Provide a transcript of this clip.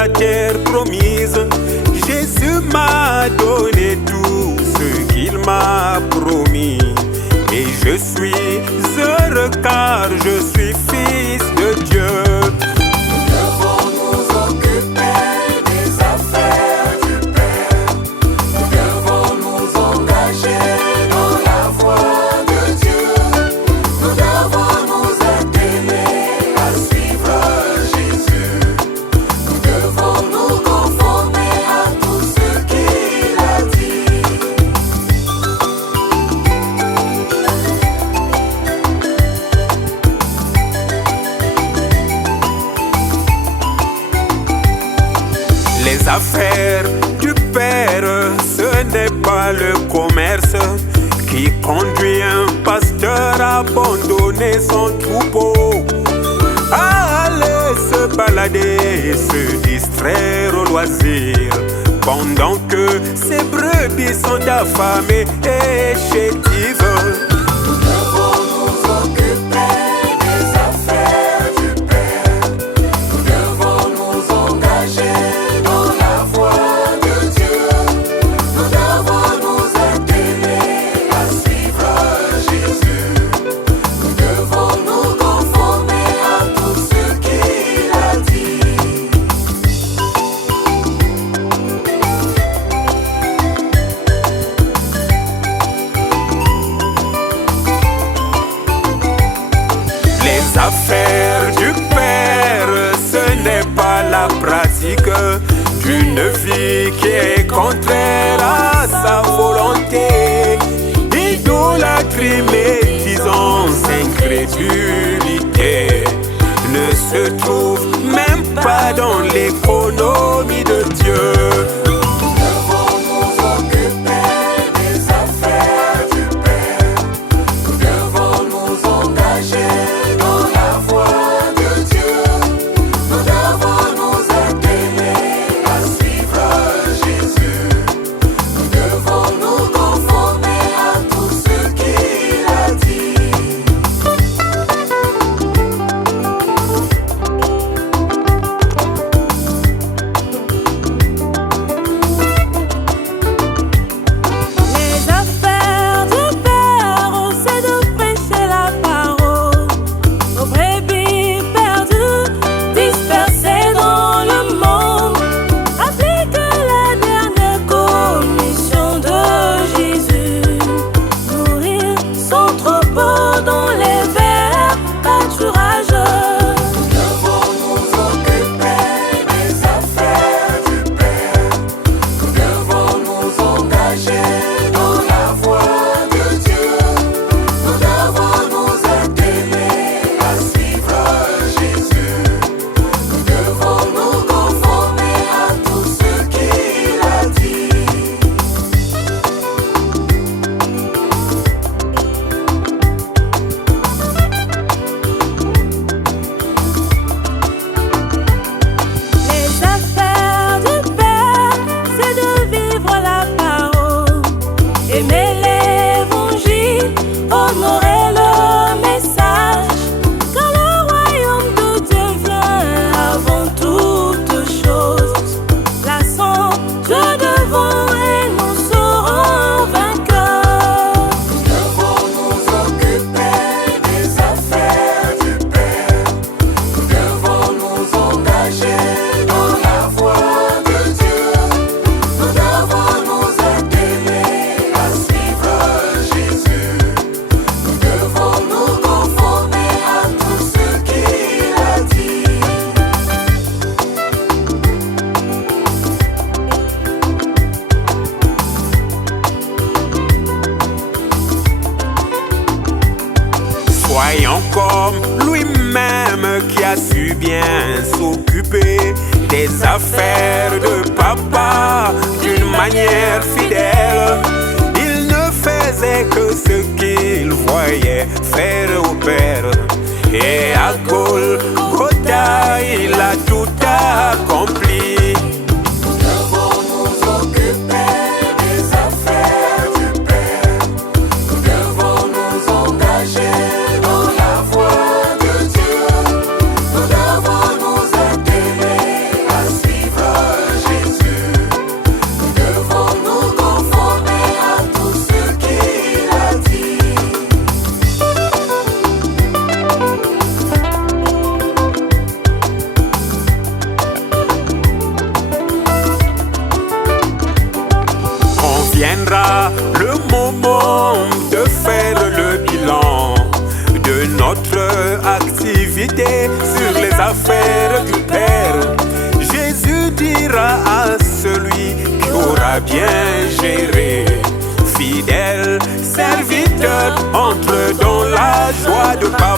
la terre promise. Jésus m'a donné tout ce qu'il m'a promis. Et je suis heureux car je suis fils de Dieu. Nous devons nous occuper des affaires du Père. Nous devons nous engager dans la voie de Dieu. Nous devons nous atteler à suivre Jésus. Nous devons nous conformer à tout ce qu'il a dit. Les affaires du Père, ce n'est pas le commerce qui conduit un pasteur à abandonner son troupeau, à aller se balader, se distraire au loisir, pendant que ses brebis sont affamées et chétives. Nous devons nous occuper des affaires du Père. Nous devons nous engager dans la voie de Dieu. Nous devons nous atteler à suivre Jésus. Nous devons nous conformer à tout ce qu'il a dit. Les affaires du Père, ce n'est pas la pratique d'une vie qui est contraire à sa volonté. Idolâtrie, médisance, incrédulité ne se trouve même pas dans l'économie de Dieu. Nous devons nous occuper des affaires du Père. Nous devons nous engager dans la voie de Dieu. Nous devons nous atteler à suivre Jésus. Nous devons nous conformer à tout ce qu'il a dit. Les affaires du Père, c'est de prêcher la parole aux brebis perdues, dispersées dans le monde. Applique la dernière commission de Jésus, nourrir son troupeau dans les verts pâturages. Nous devons nous occuper des affaires du Père. Nous devons nous engager dans la voie de Dieu. Nous devons nous atteler à suivre Jésus. Nous devons nous conformer à tout ce qu'il a dit. Les affaires du Père, c'est de vivre la parole, aimer l'évangile, honorer le message, car le royaume de Dieu vient avant toute chose. Plaçons Dieu devant et nous serons vainqueurs. Nous devons nous occuper des affaires du Père. Nous devons nous engager dans la voie de Dieu. Nous devons nous atteler à suivre Jésus. Nous devons nous conformer à tout ce qu'il a dit. Soyons comme lui-même qui a su bien s'occuper des affaires de papa d'une manière fidèle. Il ne faisait que ce qu'il voyait faire au Père. Et à Golgotha, il a tout accompli. Nous devons nous occuper des affaires du Père. Nous devons nous engager dans la voie de Dieu. Nous devons nous atteler à suivre à bien gérer. Fidèle serviteur, entre dans la joie de papa.